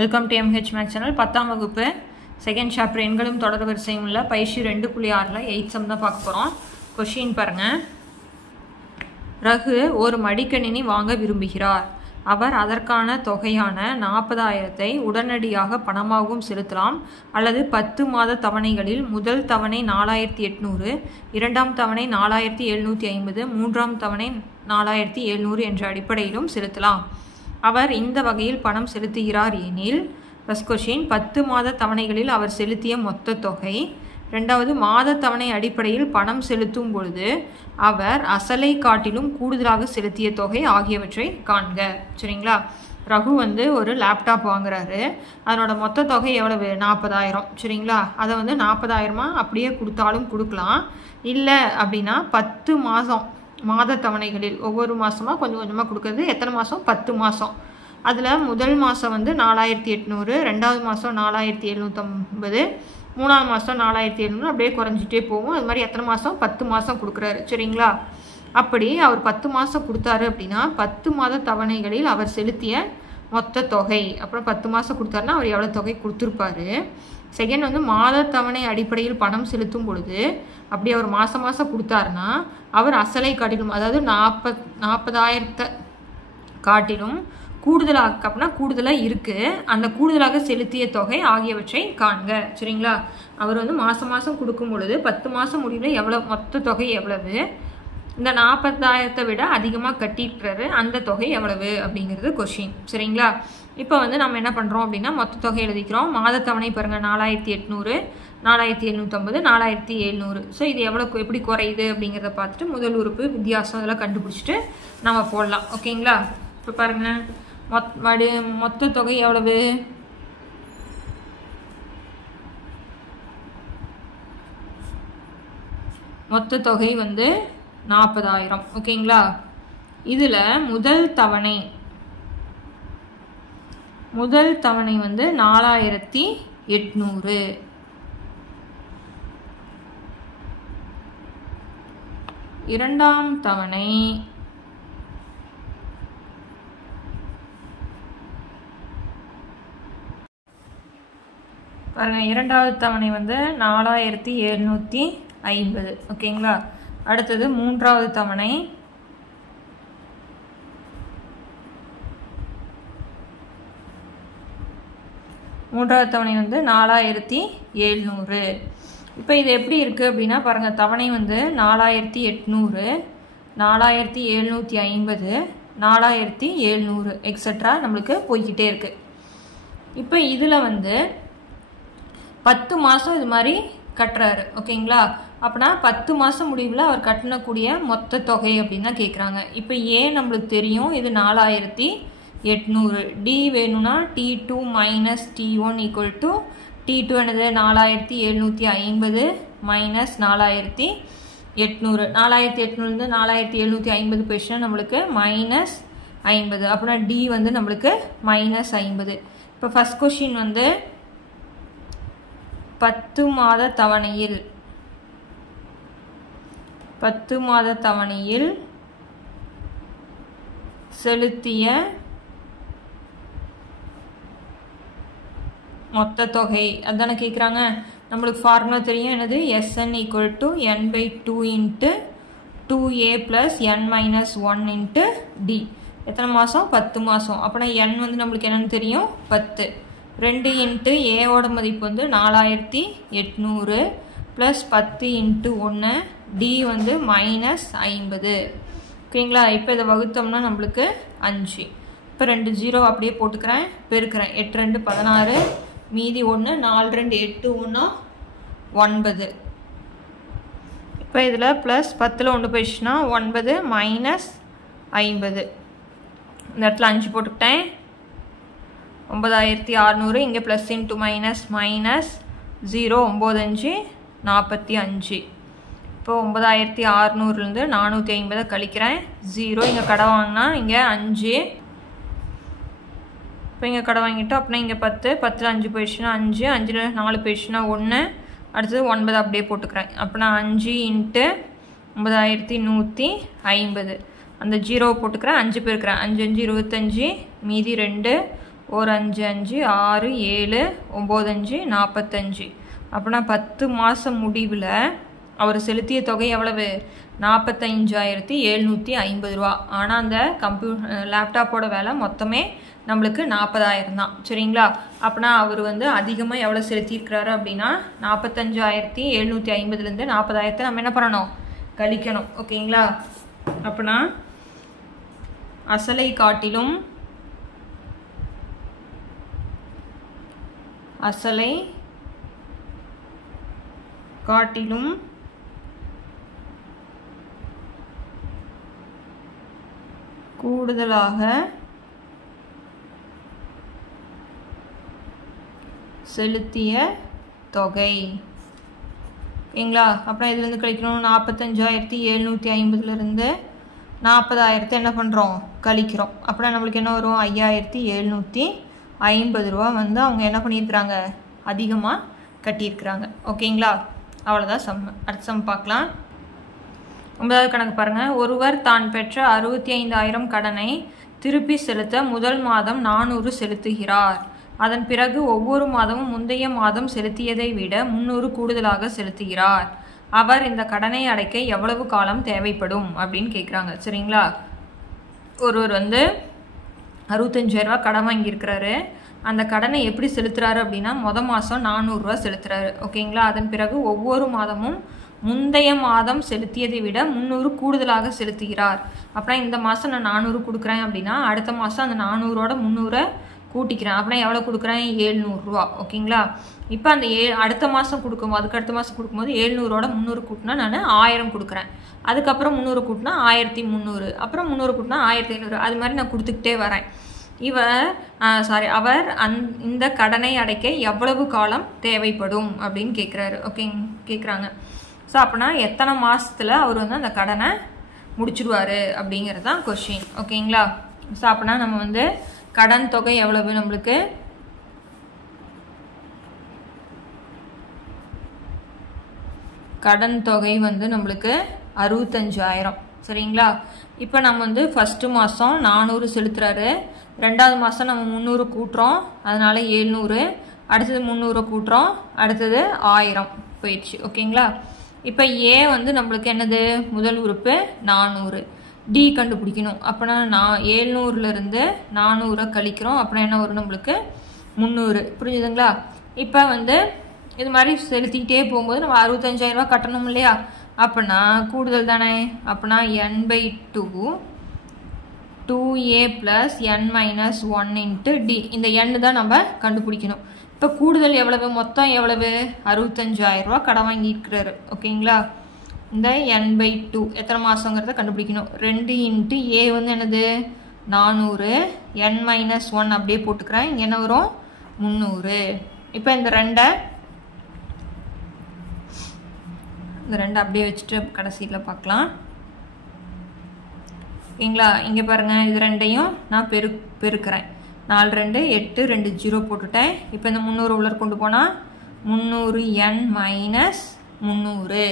Welcome to MH max channel. 10ஆம் வகுப்பு second chapter எண்களும் தொடர் வரிசையும் உள்ள பயிற்சி 2.6ல் 8 சம் தான் பார்க்க போகிறோம். கொஷின் பாருங்கள். ரகு ஒரு மடிக்கணினி வாங்க விரும்புகிறார். அவர் அதற்கான தொகையான 40,000 உடனடியாக பணமாகவும் செலுத்தலாம் அல்லது 10 மாத தவணைகளில் முதல் தவணை 4,800, இரண்டாம் தவணை 4,750, மூன்றாம் தவணை 4,700 என்ற அடிப்படையிலும் செலுத்தலாம். அவர் இந்த வகையில் பணம் செலுத்துகிறார் எனில் ஃபர்ஸ்ட் கொஷின் 10 மாத தவணைகளில் அவர் செலுத்திய மொத்த தொகை. ரெண்டாவது, மாத தவணை அடிப்படையில் பணம் செலுத்தும் பொழுது அவர் அசலை காட்டிலும் கூடுதலாக செலுத்திய தொகை ஆகியவற்றை காண்க. சரிங்களா? ரகு ஒரு லேப்டாப் வாங்குறாரு. அதனோட மொத்த தொகை எவ்வளவு? 40,000. சரிங்களா? அதை 40,000 அப்படியே கொடுத்தாலும் கொடுக்கலாம். இல்லை அப்படின்னா 10 மாதம் மாத தவணைகளில் ஒவ்வொரு மாதமாக கொஞ்சம் கொஞ்சமாக கொடுக்குறது. எத்தனை மாதம்? 10 மாதம். அதில் முதல் மாதம் 4,800, ரெண்டாவது மாதம் 4,750, மூணாவது மாதம் 4,700, அப்படியே குறைஞ்சிட்டே போகும். அது மாதிரி எத்தனை மாதம்? 10 மாதம் கொடுக்குறாரு. சரிங்களா? அப்படி அவர் 10 மாதம் கொடுத்தாரு அப்படின்னா 10 மாத தவணைகளில் அவர் செலுத்திய மொத்த தொகை. அப்புறம் 10 மாதம் கொடுத்தாருன்னா அவர் எவ்வளோ தொகை கொடுத்துருப்பாரு. செகண்ட் மாத தவணை அடிப்படையில் பணம் செலுத்தும் பொழுது அப்படி அவர் மாதம் மாதம் கொடுத்தாருன்னா அவர் அசலை காட்டிலும், அதாவது 40,000 காட்டிலும் கூடுதலாக, அப்படின்னா கூடுதலாக இருக்குது, அந்த கூடுதலாக செலுத்திய தொகை ஆகியவற்றை காண்க. சரிங்களா? அவர் மாதம் மாதம் கொடுக்கும் பொழுது 10 மாதம் முடிவில் எவ்வளோ மொத்த தொகை எவ்வளவு, இந்த 40,000 விட அதிகமாக கட்டிட்டுறாரு, அந்த தொகை எவ்வளவு அப்படிங்கிறது கொஷின். சரிங்களா? இப்போ நம்ம என்ன பண்ணுறோம் அப்படின்னா மொத்த தொகை எழுதிக்கிறோம். மாத தவணை பாருங்கள் 4,800, 4,750, 4,700. ஸோ இது எப்படி குறையுது அப்படிங்கிறத பார்த்துட்டு முதல் உறுப்பு வித்தியாசம் இதெல்லாம் கண்டுபிடிச்சிட்டு நம்ம போடலாம். ஓகேங்களா? இப்போ பாருங்கள், மொத்த தொகை எவ்வளவு? மொத்த தொகை 40,000. ஓகேங்களா? இதில் முதல் தவணை 4,800. இரண்டாம் தவணை பாருங்க, இரண்டாவது தவணை 4,750. ஓகேங்களா? அடுத்தது மூன்றாவது தவணை 4,700. இப்போ இது எப்படி இருக்குது அப்படின்னா பாருங்கள், தவணை 4,800, 4,750, 4,700 எக்ஸட்ரா நம்மளுக்கு போய்கிட்டே இருக்குது. இப்போ இதில் 10 மாதம் இது மாதிரி கட்டுறாரு. ஓகேங்களா? அப்படின்னா 10 மாதம் முடிவில் அவர் கட்டணக்கூடிய மொத்த தொகை அப்படின்னு தான் கேட்குறாங்க. இப்போ ஏன் நம்மளுக்கு தெரியும், இது 4,800. டி வேணும்னா T2 minus T1 equal to T2 என்னது 4,750 மைனஸ் 4,800. 4,800 4,750 போயிடுச்சுன்னா நம்மளுக்கு மைனஸ் 50. அப்படின்னா டி நம்மளுக்கு மைனஸ் 50. இப்போ ஃபர்ஸ்ட் கொஷின் 10 மாத தவணையில் செலுத்திய மொத்த தொகை அதானே கேட்குறாங்க. நம்மளுக்கு ஃபார்முலா தெரியும், என்னது? SN equal to N/2 into 2A plus N-1 into D. எத்தனை மாதம்? 10 மாதம். அப்படின்னா N நம்மளுக்கு என்னென்னு தெரியும்? 10. 2 இன்ட்டு ஏவோட மதிப்பு 4,800 ப்ளஸ் 10 இன்ட்டு 1, D மைனஸ் 50. ஓகேங்களா? இப்போ இதை வகுத்தோம்னா நம்மளுக்கு 5. இப்போ 2 0 அப்படியே போட்டுக்கிறேன், பெருக்கிறேன். 8 2 16, மீதி 1, 4 2 8 1 9. இப்போ இதில் ப்ளஸ் 10ல் 1 போயிடுச்சுன்னா 9 மைனஸ் 50. இந்த இடத்துல 5 போட்டுக்கிட்டேன். 9,600. இங்கே ப்ளஸ் இன்ட்டு மைனஸ் மைனஸ் 0, 9 5 45. இப்போ 9,600லேருந்து 450 கழிக்கிறேன். 0 இங்கே கடை வாங்கினா இங்கே 5. இப்போ இங்கே கடை வாங்கிட்டோம். அப்படின்னா இங்கே 10, 10ல் 5 போயிடுச்சுன்னா 5, 5ல் 4 போயிடுச்சுன்னா 1, அடுத்தது 9 அப்படியே போட்டுக்கிறேன். அப்படின்னா 5 இன்ட்டு 9,150. அந்த 0 போட்டுக்கிறேன், 5 பெருக்கிறேன். 5 5 25, மீதி 2, ஒரு 5 5 6 7 9 5 45. அப்படின்னா 10 மாதம் முடிவில் அவர் செலுத்திய தொகை எவ்வளவு? 45,750 ரூபா. ஆனால் அந்த லேப்டாப்போட விலை மொத்தமே நம்மளுக்கு 40,000 தான். சரிங்களா? அப்படின்னா அவர் வந்து அதிகமாக எவ்வளோ செலுத்தியிருக்கிறாரு அப்படின்னா 45,750லேருந்து 40,000 நம்ம என்ன பண்ணணும்? கழிக்கணும். ஓகேங்களா? அப்படின்னா அசலை காட்டிலும் கூடுதலாக செலுத்திய தொகை. ஓகேங்களா? அப்புறம் இதுலேருந்து கழிக்கணும். 45,750லேருந்து 40,000 என்ன பண்ணுறோம்? கழிக்கிறோம். அப்புறம் நம்மளுக்கு என்ன வரும்? 5,750 ரூபா வந்து அவங்க என்ன பண்ணியிருக்கிறாங்க? அதிகமாக கட்டியிருக்கிறாங்க. ஓகேங்களா? அவ்வளோதான் சம். அடுத்த சம் பார்க்கலாம். 9வது கணக்கு பாருங்கள். ஒருவர் தான் பெற்ற 65,000 கடனை திருப்பி செலுத்த முதல் மாதம் 400 செலுத்துகிறார். அதன் பிறகு ஒவ்வொரு மாதமும் முந்தைய மாதம் செலுத்தியதை விட 300 கூடுதலாக செலுத்துகிறார். அவர் இந்த கடனை அடைக்க எவ்வளவு காலம் தேவைப்படும் அப்படின்னு கேட்குறாங்க. சரிங்களா? ஒருவர் வந்து 65,000 ரூபா கடன் வாங்கியிருக்கிறாரு. அந்த கடனை எப்படி செலுத்துறாரு அப்படின்னா மாதம் 400 ரூபா செலுத்துறாரு. ஓகேங்களா? அதன் பிறகு ஒவ்வொரு மாதமும் முந்தைய மாதம் செலுத்தியதை விட 300 கூடுதலாக செலுத்துகிறார். அப்புறம் இந்த மாதம் நான் 400 கொடுக்குறேன் அப்படின்னா அடுத்த மாதம் அந்த 400ஓட 300 கூட்டிக்கிறேன். அப்படின்னா எவ்வளோ கொடுக்குறேன்? 700 ரூபா. ஓகேங்களா? இப்போ அந்த அடுத்த மாதம் கொடுக்கும்போது அடுத்த மாதம் கொடுக்கும்போது 700ஓட 300 கூட்டினா நான் 1000 கொடுக்குறேன். அதுக்கப்புறம் 300 கூட்டினா 1300, அப்புறம் 300 கூட்டினா 1500. அது மாதிரி நான் கொடுத்துக்கிட்டே வரேன். அவர் இந்த கடனை அடைக்க எவ்வளவு காலம் தேவைப்படும் அப்படின்னு கேட்குறாங்க. ஸோ அப்படின்னா எத்தனை மாதத்தில் அவர் வந்து அந்த கடனை முடிச்சிடுவார் அப்படிங்கிறது தான் கொஷின். ஓகேங்களா? ஸோ அப்படின்னா நம்ம வந்து கடன் தொகை எவ்வளவு? நம்மளுக்கு கடன் தொகை வந்து நம்மளுக்கு 65,000. சரிங்களா? இப்போ நம்ம வந்து ஃபஸ்ட்டு மாதம் 400 செலுத்துறாரு. 2வது மாதம் நம்ம 300 கூட்டுறோம், அதனால 700. அடுத்தது 300 கூட்டுறோம், அடுத்தது 1000 போயிடுச்சு. ஓகேங்களா? இப்போ ஏ வந்து நம்மளுக்கு என்னது? முதல் உறுப்பு 400. டி கண்டுபிடிக்கணும். அப்போனா 700லேருந்து 400 கழிக்கிறோம். அப்புறம் என்ன வரும்? நம்மளுக்கு 300. புரிஞ்சுதுங்களா? இப்போ வந்து இது மாதிரி செலுத்திக்கிட்டே போகும்போது நம்ம 65,000 ரூபா கட்டணும் இல்லையா? அப்படின்னா கூடுதல் தானே. அப்படின்னா n/2 2a + n - 1 × d. இந்த n தான் நம்ம கண்டுபிடிக்கணும். இப்போ கூடுதல் எவ்வளவு? மொத்தம் எவ்வளவு? 65,000 ரூபா கடன் வாங்கியிருக்கிறாரு. ஓகேங்களா? இந்த n/2 எத்தனை மாதங்கிறத கண்டுபிடிக்கணும். 2 × a வந்து என்னது? 400. n - 1 அப்படியே போட்டுக்கிறேன். இங்கே என்ன வரும்? 300. இப்போ இந்த ரெண்டை அப்படியே வச்சுட்டு கடைசியில் பார்க்கலாம். ஓகேங்களா? இங்கே பாருங்கள், இது ரெண்டையும் நான் பெருக்கிறேன். 4 2 8 2 0 போட்டுட்டேன். இப்போ இந்த 300 உள்ளே கொண்டு போனால் 300n - 300.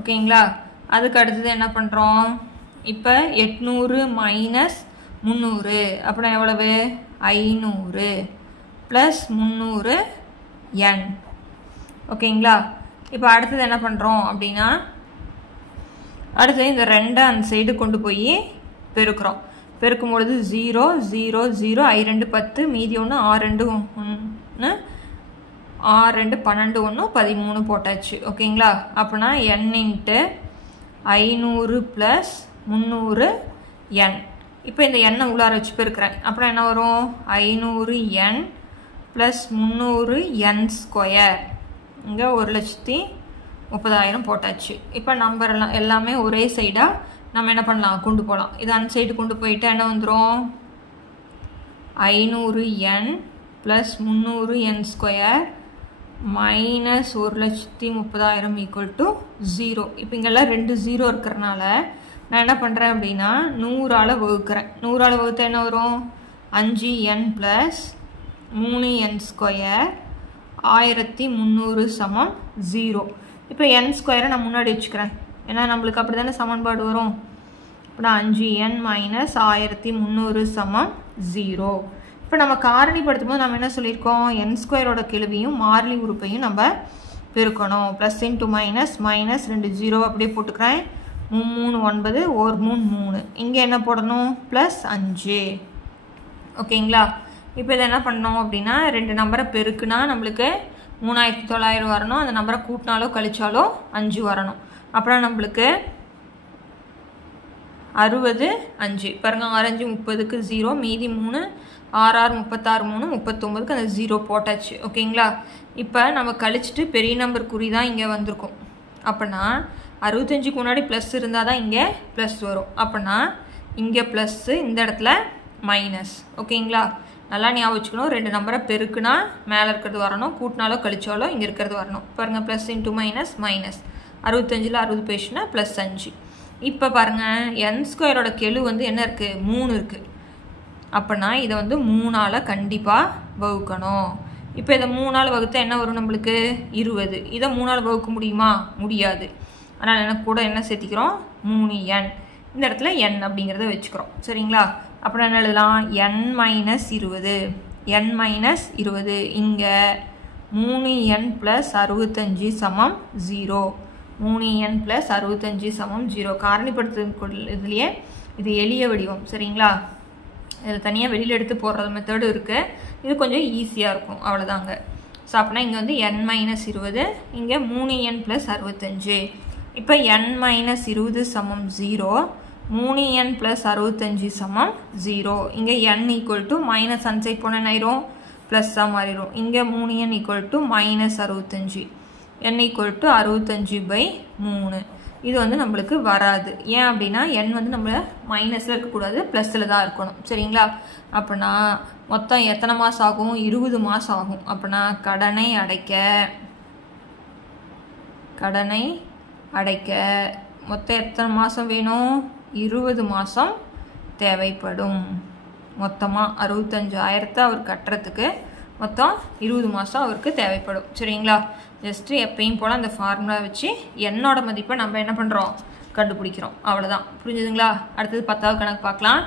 ஓகேங்களா? அதுக்கு அடுத்தது என்ன பண்ணுறோம்? இப்போ 800 - 300 அப்படின்னா எவ்வளவு? 500 + 300n. ஓகேங்களா? இப்போ அடுத்தது என்ன பண்ணுறோம் அப்படின்னா அடுத்தது இந்த 2 அந்த சைடு கொண்டு போய் பெருக்கிறோம். பெருக்கும் பொழுது 0 0 0 I2 10 மீதி 1 6 2 1 6 2 12 1 13 போட்டாச்சு. ஓகேங்களா? அப்படின்னா n × 500 + 300n. இப்போ இந்த எண்ணை உள்ளார வச்சு பெருக்கிறேன். அப்புறம் என்ன வரும்? 500n + 300n². இங்கே 1,30,000 போட்டாச்சு. இப்போ நம்பர் எல்லாமே ஒரே சைடாக நம்ம என்ன பண்ணலாம்? கொண்டு போகலாம். இது அந்த சைடு கொண்டு போயிட்டு என்ன வந்துடும்? 500n + 300n² - 1,30,000 = 0. இப்போ இங்கெல்லாம் 2 0 இருக்கிறனால நான் என்ன பண்ணுறேன் அப்படின்னா 100ஆல் வகுக்கிறேன். 100ஆல் வகுத்தா என்ன வரும்? 5n + 3n² 1300 = 0. இப்போ n² நான் முன்னாடி வச்சுக்கிறேன். ஏன்னா நம்மளுக்கு அப்படி தானே சமன்பாடு வரும். இப்போ 5n - 1300 = 0. இப்போ நம்ம காரணிப்படுத்தும் போது நம்ம என்ன சொல்லியிருக்கோம், என் ஸ்கொயரோட கெழுவையும் மாறிலி உறுப்பையும் நம்ம பெருக்கணும். ப்ளஸ் இன்ட்டு மைனஸ், மைனஸ் 2 0 அப்படியே போட்டுக்கிறேன். 3 9 1 3 3. இங்கே என்ன போடணும், ப்ளஸ் 5. ஓகேங்களா. இப்போ இதை என்ன பண்ணோம் அப்படின்னா, 2 நம்பரை பெருக்குனா நம்மளுக்கு 3900 வரணும். அந்த நம்பரை கூட்டினாலோ கழிச்சாலோ 5 வரணும். அப்புறம் நம்மளுக்கு 60 5 பாருங்க. 6 5 30க்கு 0, மீதி 3, 6 6 36 3 39க்கு அந்த 0 போட்டாச்சு. ஓகேங்களா. இப்போ நம்ம கழிச்சிட்டு பெரிய நம்பர் குறி தான் இங்கே வந்திருக்கும். அப்போனா 65க்கு முன்னாடி ப்ளஸ் இருந்தால் தான் இங்கே ப்ளஸ் வரும். அப்போனா இங்கே ப்ளஸ்ஸு, இந்த இடத்துல மைனஸ். ஓகேங்களா. நல்லா ஞாபகம் வச்சுக்கணும். 2 நம்பரை பெருக்குனா மேலே இருக்கிறது வரணும், கூட்டினாலோ கழிச்சாலோ இங்கே இருக்கிறது வரணும். பாருங்கள், ப்ளஸ் இன்ட்டு மைனஸ் மைனஸ். 65ல் 60 பேசுனா ப்ளஸ் 5. இப்போ பாருங்கள், என் ஸ்கொயரோட கெழு வந்து என்ன இருக்குது, 3 இருக்குது. அப்போனா இதை வந்து 3ஆல் கண்டிப்பாக வகுக்கணும். இப்போ இதை 3ஆல் வகுத்தா என்ன வரும் நம்மளுக்கு, 20. இதை 3ஆல் வகுக்க முடியுமா, முடியாது. அதனால் எனக்கு கூட என்ன சேர்த்திக்கிறோம், 3n. இந்த இடத்துல n அப்படிங்கிறத வச்சுக்கிறோம். சரிங்களா. அப்புறம் என்ன எழுதலாம், n மைனஸ் 20. n minus 20. இங்கே 3n ப்ளஸ் 65 சமம் 0. 3n ப்ளஸ் 65 சமம் 0. காரணிப்படுத்தும் இதுலேயே இது எளிய வடிவம். சரிங்களா. இதில் தனியாக வெளியில் எடுத்து போடுறது மெத்தடு இருக்குது. இது கொஞ்சம் ஈஸியாக இருக்கும், அவ்வளோதாங்க. ஸோ அப்படின்னா இங்கே வந்து n மைனஸ் 20, இங்கே 3n ப்ளஸ் 65. இப்போ n மைனஸ் 20 சமம் 0, 3n ப்ளஸ் 65 சமம் 0. இங்கே n ஈக்குவல் டு மைனஸ் அன்சைட் போன ஆயிரும், ப்ளஸ்ஸாக மாறிடும். இங்கே 3n equal to minus 65, n equal to 65/3. இது வந்து நம்மளுக்கு வராது. ஏன் அப்படின்னா n வந்து நம்ம மைனஸில் இருக்கக்கூடாது, ப்ளஸில் தான் இருக்கணும். சரிங்களா. அப்போனா மொத்தம் எத்தனை மாதம் ஆகும், 20 மாதம் ஆகும். அப்போனா கடனை அடைக்க மொத்தம் எத்தனை மாதம் வேணும், 20 மாதம் தேவைப்படும். மொத்தமாக 65,000 அவர் கட்டுறதுக்கு மொத்தம் 20 மாதம் அவருக்கு தேவைப்படும். சரிங்களா. ஜஸ்ட்டு எப்பயும் போல் அந்த ஃபார்முலா வச்சு என்னோட மதிப்பை நம்ம என்ன பண்ணுறோம், கண்டுபிடிக்கிறோம். அவ்வளோதான். புரிஞ்சுதுங்களா. அடுத்தது 10வது கணக்கு பார்க்கலாம்.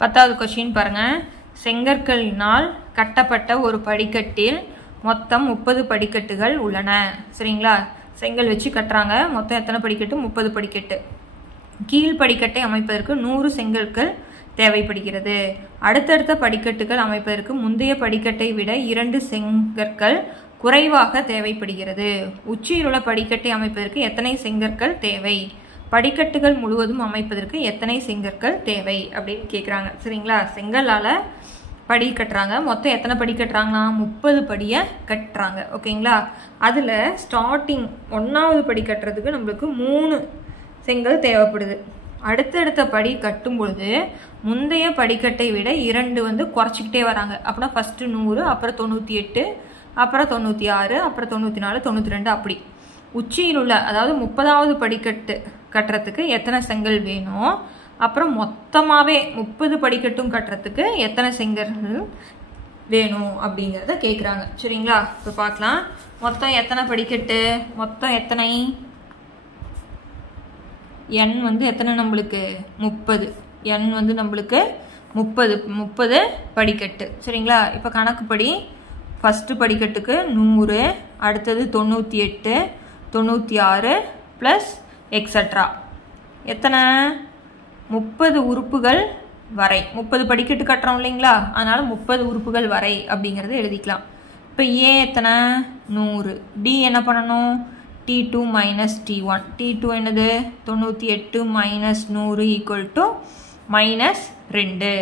10வது கொஸ்டின் பாருங்கள். செங்கற்களினால் கட்டப்பட்ட ஒரு படிக்கட்டில் மொத்தம் 30 படிக்கட்டுகள் உள்ளன. சரிங்களா. செங்கல் வச்சு கட்டுறாங்க. மொத்தம் எத்தனை படிக்கட்டு, 30 படிக்கட்டு. கீழ் படிக்கட்டை அமைப்பதற்கு 100 செங்கற்கள் தேவைப்படுகிறது. அடுத்தடுத்த படிக்கட்டுகள் அமைப்பதற்கு முந்தைய படிக்கட்டை விட 2 செங்கற்கள் குறைவாக தேவைப்படுகிறது. உச்சியில் உள்ள படிக்கட்டை அமைப்பதற்கு எத்தனை செங்கற்கள் தேவை, படிக்கட்டுகள் முழுவதும் அமைப்பதற்கு எத்தனை செங்கற்கள் தேவை அப்படின்னு கேட்குறாங்க. சரிங்களா. செங்கலால் படி கட்டுறாங்க. மொத்தம் எத்தனை படி கட்டுறாங்கன்னா 30 படியை கட்டுறாங்க. ஓகேங்களா. அதில் ஸ்டார்டிங் 1வது படி கட்டுறதுக்கு நம்மளுக்கு 3 செங்கல் தேவைப்படுது. அடுத்தடுத்த படி கட்டும் பொழுது முந்தைய படிக்கட்டை விட 2 வந்து குறைச்சிக்கிட்டே வராங்க. அப்படின்னா ஃபஸ்ட்டு 100, அப்புறம் 98, அப்புறம் 96, அப்புறம் 94, 92 அப்படி. உச்சியில் உள்ள அதாவது 30வது படிக்கட்டு கட்டுறதுக்கு எத்தனை செங்கல் வேணும், அப்புறம் மொத்தமாகவே 30 படிக்கட்டும் கட்டுறதுக்கு எத்தனை செங்கல் வேணும் அப்படிங்கிறத கேட்குறாங்க. சரிங்களா. இப்போ பார்க்கலாம். மொத்தம் எத்தனை படிக்கட்டு, மொத்தம் எத்தனை, n வந்து எத்தனை நம்மளுக்கு 30. n வந்து நம்மளுக்கு 30 படிக்கட்டு. சரிங்களா. இப்போ கணக்குப்படி ஃபஸ்ட்டு படிக்கட்டுக்கு 100, அடுத்தது 98, 96 ப்ளஸ் எக்ஸட்ரா எத்தனை 30 உறுப்புகள் வரை. 30 படிக்கட்டு கட்டுறோம் இல்லைங்களா, அதனால் 30 உறுப்புகள் வரை அப்படிங்கிறத எழுதிக்கலாம். இப்போ ஏ எத்தனை 100, டி என்ன பண்ணணும் T2 மைனஸ் T1. T2 என்னது 98 மைனஸ் 100 ஈக்குவல் டு மைனஸ் 2.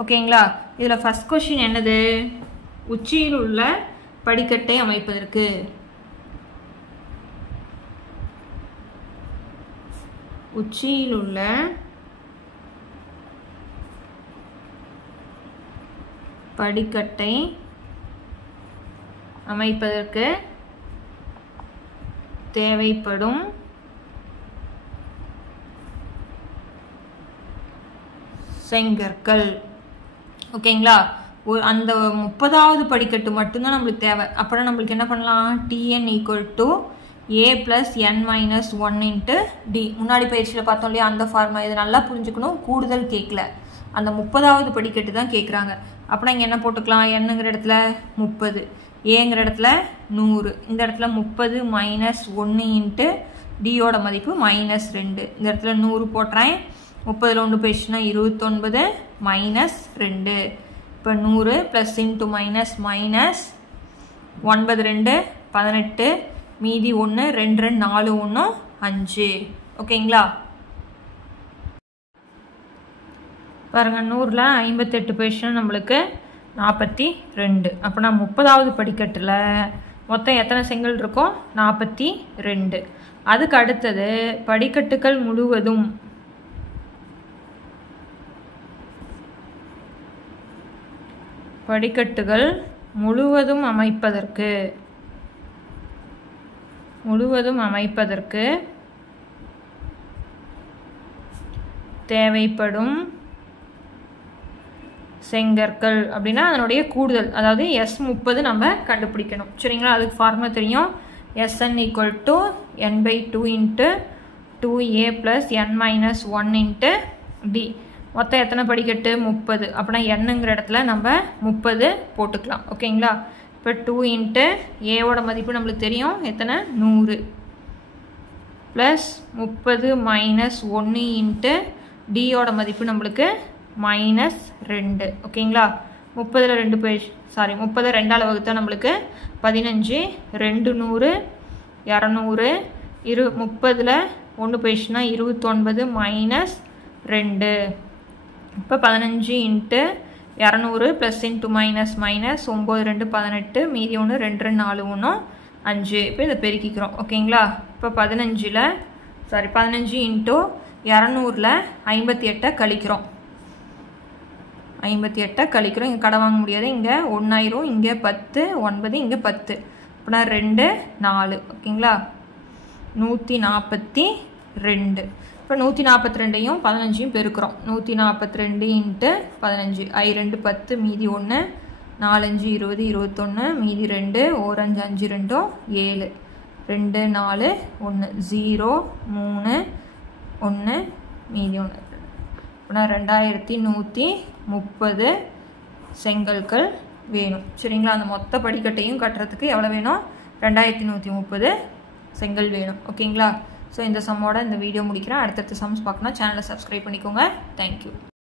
ஓகேங்களா. இதில் ஃபஸ்ட் கொஸ்டின் என்னது, உச்சியில் உள்ள படிக்கட்டை அமைப்பதற்கு உச்சியில் உள்ள படிக்கட்டை அமைப்பதற்கு தேவைப்படும் செங்கற்கள். ஓகேங்களா. அந்த 30வது படிக்கட்டு மட்டும்தான் நம்மளுக்கு தேவை. அப்புறம் நம்மளுக்கு என்ன பண்ணலாம், Tn equal to A plus n minus 1 into D. முன்னாடி பயிற்சியில் பார்த்தோம் இல்லையா, அந்த ஃபார்மா. இது நல்லா புரிஞ்சுக்கணும். கூடுதல் கேட்கல, அந்த 30வது படிக்கட்டு தான் கேட்குறாங்க. அப்படின்னா இங்கே என்ன போட்டுக்கலாம்? என்னங்கிற இடத்துல 30, ஏங்கிற இடத்துல 100, இந்த இடத்துல 30 மைனஸ் 1 இன்ட்டு டியோட மதிப்பு -2. இந்த இடத்துல 100 போட்டுறேன். 30ல் 1 போயிடுச்சுன்னா 29 மைனஸ் 2. இப்போ 100 ப்ளஸ் இன்ட்டு மைனஸ் மைனஸ் 9 2 18, மீதி 1 2 2 4 1 5. ஓகேங்களா? பாருங்க 100ல் 58 போயிடுச்சுன்னா நம்மளுக்கு 42. அப்போனா 30வது படிக்கட்டில் மொத்தம் எத்தனை செங்கல் இருக்கும்? 42. அதுக்கு அடுத்தது படிக்கட்டுகள் முழுவதும் அமைப்பதற்கு தேவைப்படும் செங்கற்கள் அப்படின்னா அதனுடைய கூடுதல், அதாவது S30 நம்ம கண்டுபிடிக்கணும். சரிங்களா? அதுக்கு ஃபார்முலா தெரியும். Sn = n/2 × 2a + n - 1 × d. மொத்தம் எத்தனை படிக்கட்டு? 30. அப்படின்னா என்னங்கிற இடத்துல நம்ம 30 போட்டுக்கலாம். ஓகேங்களா? இப்போ 2 × ஏவோட மதிப்பு நம்மளுக்கு தெரியும் எத்தனை? 100 ப்ளஸ் 30 மைனஸ் 1 × டியோட மதிப்பு நம்மளுக்கு -2. ஓகேங்களா? 30ல் 2 போயிடுச்சு, 30 2ஆல் வகுத்தா நம்மளுக்கு 15, 2 100 200, 30ல் 1 போயிடுச்சுன்னா 29 மைனஸ் 2. இப்போ 15 × 200 ப்ளஸ் இன்ட்டு மைனஸ் மைனஸ் 9 2 18, மீதி 1 2 2 4 1 5. இப்போ இதை பெருக்கிக்கிறோம். ஓகேங்களா? இப்போ 15ல் 15 × 200ல் 58 கழிக்கிறோம். 58 கழிக்கிறோம். இங்கே கடை வாங்க முடியாது, இங்கே 1 ஆயிரும், இங்கே 10 9, இங்கே 10. அப்படின்னா 2 4. ஓகேங்களா? 142. இப்போ 142ஐயும் 15ஐயும் பெருக்கிறோம். 142 × 15, I 2 10, மீதி 1 4 5 20 21, மீதி 2 1 5 5 2 7, 2 4 1 0 3 1, மீதி 1. அப்படின்னா 2130 செங்கற்கள் வேணும். சரிங்களா? அந்த மொத்த படிக்கட்டையும் கட்டுறதுக்கு எவ்வளோ வேணும்? 2130 செங்கல் வேணும். ஓகேங்களா? ஸோ இந்த சம்மோட இந்த வீடியோ முடிக்கிறேன். அடுத்தடுத்த சம்ஸ் பார்க்கணும். சேனலை சப்ஸ்கிரைப் பண்ணிக்கோங்க. தேங்க்யூ.